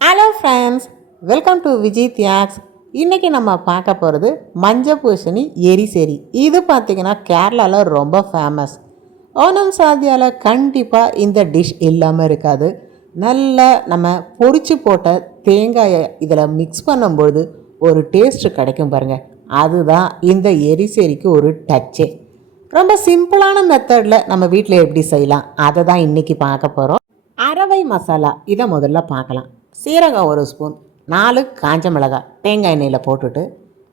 Hello friends welcome to Vijay Thiyags இன்றைக்கி நம்ம பார்க்க போகிறது மஞ்சள் பூசணி எரிசேரி இது பார்த்திங்கன்னா கேரளாவில் ரொம்ப ஃபேமஸ் ஓணம் சாதியால் கண்டிப்பாக இந்த டிஷ் இல்லாமல் இருக்காது. நல்ல நம்ம பொறிச்சு போட்ட தேங்காயை இதில் மிக்ஸ் பண்ணும்பொழுது ஒரு டேஸ்ட்டு கிடைக்கும் பாருங்கள் அதுதான் இந்த எரிசேரிக்கு ஒரு டச்சே ரொம்ப சிம்பிளான மெத்தடில் நம்ம வீட்டில் எப்படி செய்யலாம்? அதை தான் இன்றைக்கி பார்க்க போகிறோம் அரவை மசாலா இதை முதல்ல பார்க்கலாம். சீரகம் ஒரு ஸ்பூன் நாலு காஞ்ச மிளகாய் தேங்காய் எண்ணெயில் போட்டுட்டு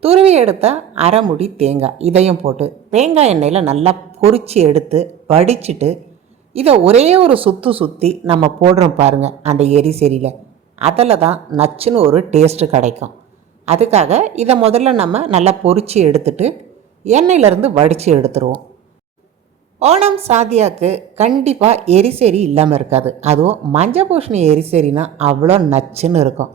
துருவி எடுத்த அரை முடி தேங்காய் இதையும் போட்டு தேங்காய் எண்ணெயில் நல்லா பொறிச்சு எடுத்து வடிச்சிட்டு இதை ஒரே ஒரு சுற்று சுற்றி நம்ம போடுறோம் பாருங்கள் அந்த எரிசெரியில் அதில் தான் நச்சுன்னு ஒரு டேஸ்ட்டு கிடைக்கும். அதுக்காக இதை முதல்ல நம்ம நல்லா பொறிச்சு எடுத்துட்டு எண்ணெயிலேருந்து வடித்து எடுத்துருவோம். ஓணம் சாதியாக்கு கண்டிப்பாக எரிசேரி இல்லாமல் இருக்காது. அதுவும் மஞ்சள் பூஷணி எரிசேரினா அவ்வளோ நச்சுன்னு இருக்கும்.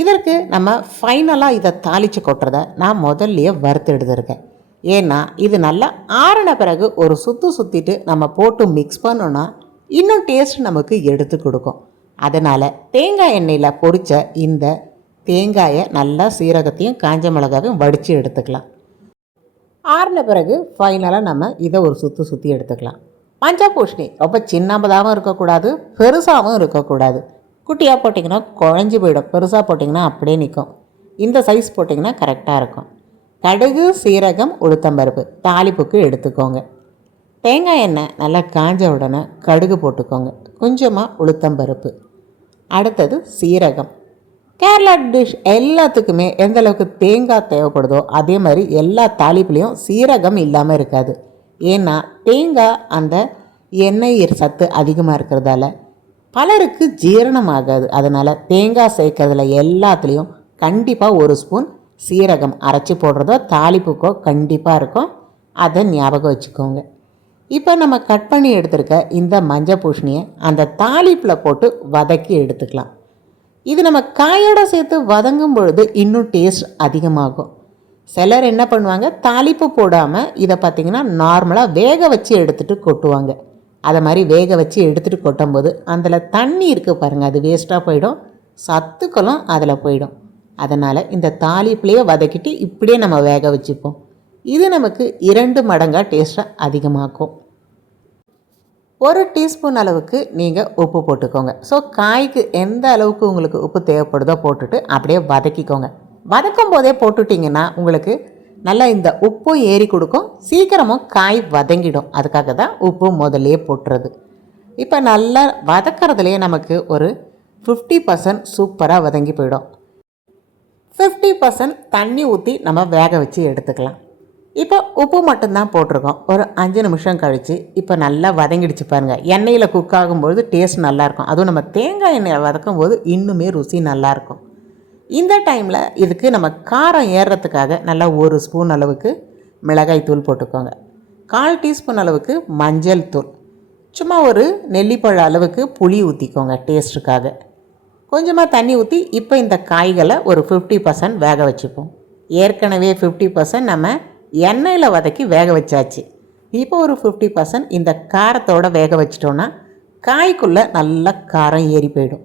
இதற்கு நம்ம ஃபைனலாக இதை தாளித்து கொட்டுறத நான் முதல்லையே வறுத்து எடுத்திருக்கேன். ஏன்னா இது நல்லா ஆறின பிறகு ஒரு சுற்று சுற்றிட்டு நம்ம போட்டு மிக்ஸ் பண்ணோன்னா இன்னும் டேஸ்ட் நமக்கு எடுத்து கொடுக்கும். அதனால் தேங்காய் எண்ணெயில் பொரிச்ச இந்த தேங்காயை நல்லா சீரகத்தையும் காஞ்ச மிளகாவையும் வடித்து எடுத்துக்கலாம். ஆறின பிறகு ஃபைனலாக நம்ம இதை ஒரு சுற்றி சுற்றி எடுத்துக்கலாம். மஞ்சள் பூஷணி ரொம்ப சின்னம்பதாகவும் இருக்கக்கூடாது பெருசாகவும் இருக்கக்கூடாது. குட்டியாக போட்டிங்கன்னா குழஞ்சி போயிடும் பெருசாக போட்டிங்கன்னா அப்படியே நிற்கும் இந்த சைஸ் போட்டிங்கன்னா கரெக்டாக இருக்கும். கடுகு சீரகம் உளுத்தம்பருப்பு தாளிப்புக்கு எடுத்துக்கோங்க. தேங்காய் எண்ணெய் நல்லா காஞ்ச உடனே கடுகு போட்டுக்கோங்க. கொஞ்சமாக உளுத்தம்பருப்பு அடுத்தது சீரகம். கேரளா டிஷ் எல்லாத்துக்குமே எந்த அளவுக்கு தேங்காய் தேவைப்படுதோ அதே மாதிரி எல்லா தாளிப்புலேயும் சீரகம் இல்லாமல் இருக்காது. ஏன்னா தேங்காய் அந்த எண்ணெய் சத்து அதிகமாக இருக்கிறதால பலருக்கு ஜீரணம் ஆகாது அதனால் தேங்காய் சேர்க்கறதுல எல்லாத்துலேயும் கண்டிப்பாக ஒரு ஸ்பூன் சீரகம் அரைச்சி போடுறதோ தாளிப்புக்கோ கண்டிப்பாக இருக்கும். அதை ஞாபகம் வச்சுக்கோங்க. இப்போ நம்ம கட் பண்ணி எடுத்திருக்க இந்த மஞ்சள் பூஷணியை அந்த தாளிப்பில் போட்டு வதக்கி எடுத்துக்கலாம். இது நம்ம காயோட சேர்த்து வதங்கும் பொழுது இன்னும் டேஸ்ட் அதிகமாகும். சிலர் என்ன பண்ணுவாங்க? தாளிப்பு போடாமல் இதை பார்த்திங்கன்னா நார்மலாக வேக வச்சு எடுத்துகிட்டு கொட்டுவாங்க. அதை மாதிரி வேக வச்சு எடுத்துகிட்டு கொட்டும்போது அதில் தண்ணி இருக்குது பாருங்கள் அது வேஸ்ட்டாக போயிடும். சத்துக்களும் அதில் போயிடும். அதனால் இந்த தாளிப்புலேயே வதக்கிட்டு இப்படியே நம்ம வேக வச்சுப்போம். இது நமக்கு இரண்டு மடங்காக டேஸ்ட்டை அதிகமாக்கும். ஒரு டீஸ்பூன் அளவுக்கு நீங்கள் உப்பு போட்டுக்கோங்க. ஸோ காய்க்கு எந்த அளவுக்கு உங்களுக்கு உப்பு தேவைப்படுதோ போட்டுட்டு அப்படியே வதக்கிக்கோங்க. வதக்கும் போதே போட்டுட்டிங்கன்னா உங்களுக்கு நல்லா இந்த உப்பும் ஏறி கொடுக்கும். சீக்கிரமும் காய் வதங்கிடும். அதுக்காக தான் உப்பு முதல்லையே போட்டுறது. இப்போ நல்லா வதக்கிறதுலையே நமக்கு ஒரு ஃபிஃப்டி பர்சன்ட் சூப்பராக வதங்கி போயிடும். ஃபிஃப்டி பர்சன்ட் தண்ணி ஊற்றி நம்ம வேக வச்சு எடுத்துக்கலாம். இப்போ உப்பு மட்டும்தான் போட்டிருக்கோம். ஒரு அஞ்சு நிமிஷம் கழித்து இப்போ நல்லா வதங்கிடுச்சு பாருங்கள் எண்ணெயில் குக் ஆகும்போது டேஸ்ட் நல்லாயிருக்கும். அதுவும் நம்ம தேங்காய் எண்ணெயில் வதக்கும் போது இன்னுமே ருசி நல்லாயிருக்கும். இந்த டைமில் இதுக்கு நம்ம காரம் ஏறுறதுக்காக நல்லா ஒரு ஸ்பூன் அளவுக்கு மிளகாய் தூள் போட்டுக்கோங்க. கால் டீஸ்பூன் அளவுக்கு மஞ்சள் தூள். சும்மா ஒரு நெல்லிப்பழ அளவுக்கு புளி ஊற்றிக்கோங்க டேஸ்ட்டுக்காக கொஞ்சமாக தண்ணி ஊற்றி இப்போ இந்த காய்களை ஒரு ஃபிஃப்டி பர்சன்ட் வேக வச்சுப்போம். ஏற்கனவே ஃபிஃப்டி பர்சன்ட் நம்ம எண்ணெயில் வதக்கி வேக வச்சாச்சு. இப்போ ஒரு ஃபிஃப்டி பர்சன்ட் இந்த காரத்தோடு வேக வச்சிட்டோன்னா காய்க்குள்ளே நல்லா காரம் ஏறி போயிடும்.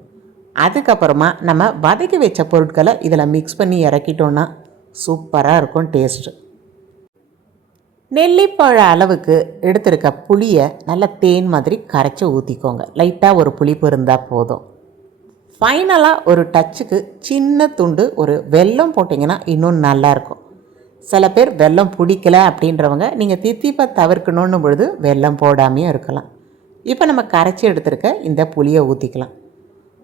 அதுக்கப்புறமா நம்ம வதக்கி வச்ச பொருட்களை இதில் மிக்ஸ் பண்ணி இறக்கிட்டோன்னா சூப்பராக இருக்கும் டேஸ்ட்டு நெல்லிப்பழ அளவுக்கு எடுத்திருக்க புளியை நல்லா தேன் மாதிரி கரைச்சி ஊற்றிக்கோங்க லைட்டாக ஒரு புளிப்பு இருந்தால் போதும். ஃபைனலாக ஒரு டச்சுக்கு சின்ன துண்டு ஒரு வெல்லம் போட்டிங்கன்னா இன்னும் நல்லாயிருக்கும் சில பேர் வெல்லம் பிடிக்கல அப்படின்றவங்க நீங்கள் தித்திப்பை தவிர்க்கணுன்னு பொழுது வெல்லம் போடாமையும் இருக்கலாம். இப்போ நம்ம கரைச்சி எடுத்துருக்க இந்த புளியை ஊற்றிக்கலாம்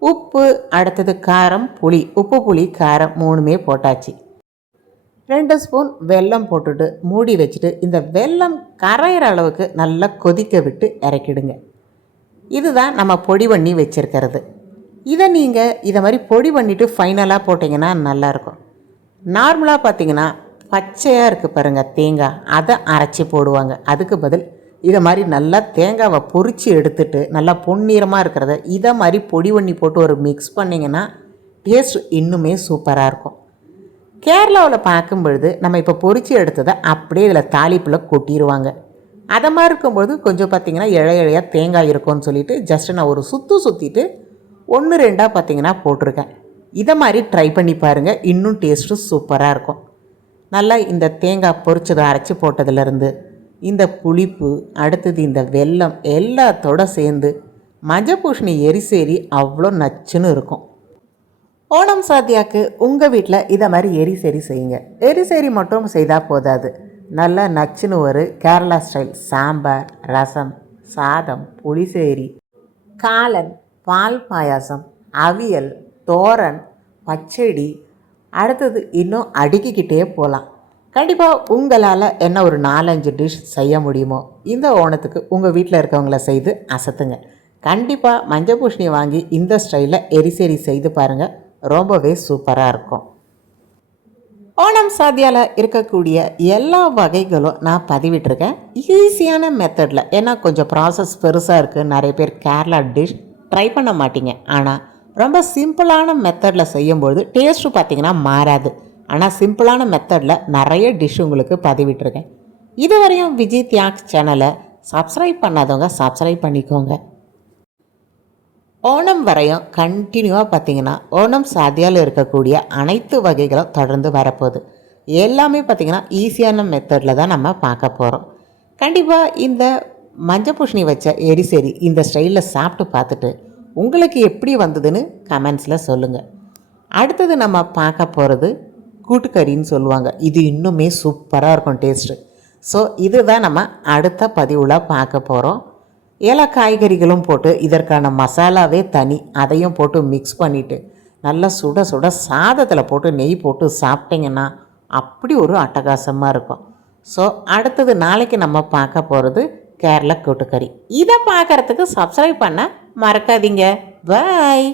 உப்பு அடுத்தது காரம் புளி. உப்பு புளி காரம் மூணுமே போட்டாச்சு. ரெண்டு ஸ்பூன் வெல்லம் போட்டுட்டு மூடி வச்சுட்டு இந்த வெல்லம் கரையிற அளவுக்கு நல்லா கொதிக்க விட்டு இறக்கிடுங்க. இதுதான் நம்ம பொடி பண்ணி வச்சுருக்கிறது. இதை நீங்கள் இதை மாதிரி பொடி பண்ணிவிட்டு ஃபைனலாக போட்டிங்கன்னா நல்லாயிருக்கும் நார்மலாக பார்த்தீங்கன்னா பச்சையாக இருக்குது பாருங்கள் தேங்காய். அதை அரைச்சி போடுவாங்க. அதுக்கு பதில் இதை மாதிரி நல்லா தேங்காவை பொரித்து எடுத்துட்டு நல்லா பொன்னிறமாக இருக்கிறத இதை மாதிரி பொடி பண்ணி போட்டு ஒரு மிக்ஸ் பண்ணிங்கன்னா டேஸ்ட் இன்னுமே சூப்பராக இருக்கும். கேரளாவில் பார்க்கும் பொழுது நம்ம இப்போ பொரித்து எடுத்ததை அப்படியே இதில் தாளிப்பில் கொட்டிடுவாங்க அதை மாதிரி இருக்கும்போது கொஞ்சம் பார்த்திங்கன்னா இழை இழையாக தேங்காய் இருக்கும்னு சொல்லிட்டு ஜஸ்ட் நான் ஒரு சுற்று சுற்றிட்டு ஒன்று ரெண்டாக பார்த்தீங்கன்னா போட்டிருக்கேன். இதை மாதிரி ட்ரை பண்ணி பாருங்கள் இன்னும் டேஸ்ட்டும் சூப்பராக இருக்கும். நல்லா இந்த தேங்காய் பொரிச்சதை அரைச்சி போட்டதுலேருந்து இந்த புளிப்பு அடுத்தது இந்த வெல்லம் எல்லாத்தோட சேர்ந்து மஞ்சள் எரிசேரி அவ்வளோ நச்சுன்னு இருக்கும். ஓணம் சாத்தியாக்கு உங்கள் வீட்டில் இதை மாதிரி எரிசேரி செய்யுங்க. எரிசேரி மட்டும் செய்தால் போதாது. நல்லா நச்சுன்னு ஒரு கேரளா ஸ்டைல் சாம்பார் ரசம் சாதம் புளிசேரி காலன் பால் பாயாசம் அவியல் தோரன் பச்சடி அடுத்தது இன்னும் அடுக்கிக்கிட்டே போகலாம் கண்டிப்பாக உங்களால் என்ன ஒரு நாலஞ்சு டிஷ் செய்ய முடியுமோ இந்த ஓணத்துக்கு உங்கள் வீட்டில் இருக்கவங்கள செய்து அசத்துங்க. கண்டிப்பாக மஞ்சள் பூஷணியை வாங்கி இந்த ஸ்டைலில் எரிசெரி செய்து பாருங்கள் ரொம்பவே சூப்பராக இருக்கும். ஓணம் சாதியால் இருக்கக்கூடிய எல்லா வகைகளும் நான் பதிவிட்டிருக்கேன். ஈஸியான மெத்தடில் ஏன்னா கொஞ்சம் ப்ராசஸ் பெருசாக இருக்குது நிறைய பேர் கேரளா டிஷ் ட்ரை பண்ண மாட்டீங்க. ஆனால் ரொம்ப சிம்பிளான மெத்தடில் செய்யும்பொழுது டேஸ்ட்டு பார்த்தீங்கன்னா மாறாது. ஆனால் சிம்பிளான மெத்தடில் நிறைய டிஷ் உங்களுக்கு பதிவிட்டிருக்கேன். இதுவரையும் விஜய் தியாக் சேனலை சப்ஸ்கிரைப் பண்ணாதவங்க சப்ஸ்கிரைப் பண்ணிக்கோங்க. ஓணம் வரையும் கண்டினியூவாக பார்த்தீங்கன்னா ஓணம் சாதியால் இருக்கக்கூடிய அனைத்து வகைகளும் தொடர்ந்து வரப்போகுது. எல்லாமே பார்த்திங்கன்னா ஈஸியான மெத்தடில் தான் நம்ம பார்க்க போகிறோம் கண்டிப்பாக இந்த மஞ்சள் பூஷணி வச்ச எரிசெரி இந்த ஸ்டைலில் சாப்பிட்டு பார்த்துட்டு உங்களுக்கு எப்படி வந்ததுன்னு கமெண்ட்ஸில் சொல்லுங்கள் அடுத்தது நம்ம பார்க்க போகிறது கூட்டுக்கறின்னு சொல்லுவாங்க. இது இன்னுமே சூப்பராக இருக்கும் டேஸ்ட்டு ஸோ இதுதான் நம்ம அடுத்த பதிவில் பார்க்க போகிறோம் எல்லா காய்கறிகளும் போட்டு இதற்கான மசாலாவே தனி. அதையும் போட்டு மிக்ஸ் பண்ணிவிட்டு நல்லா சுட சுட சாதத்தில் போட்டு நெய் போட்டு சாப்பிட்டிங்கன்னா அப்படி ஒரு அட்டகாசமாக இருக்கும். ஸோ அடுத்தது நாளைக்கு நம்ம பார்க்க போகிறது கேரளா கூட்டுக்கறி. இதை பார்க்குறதுக்கு சப்ஸ்கிரைப் பண்ண மறக்காதீங்க. பாய்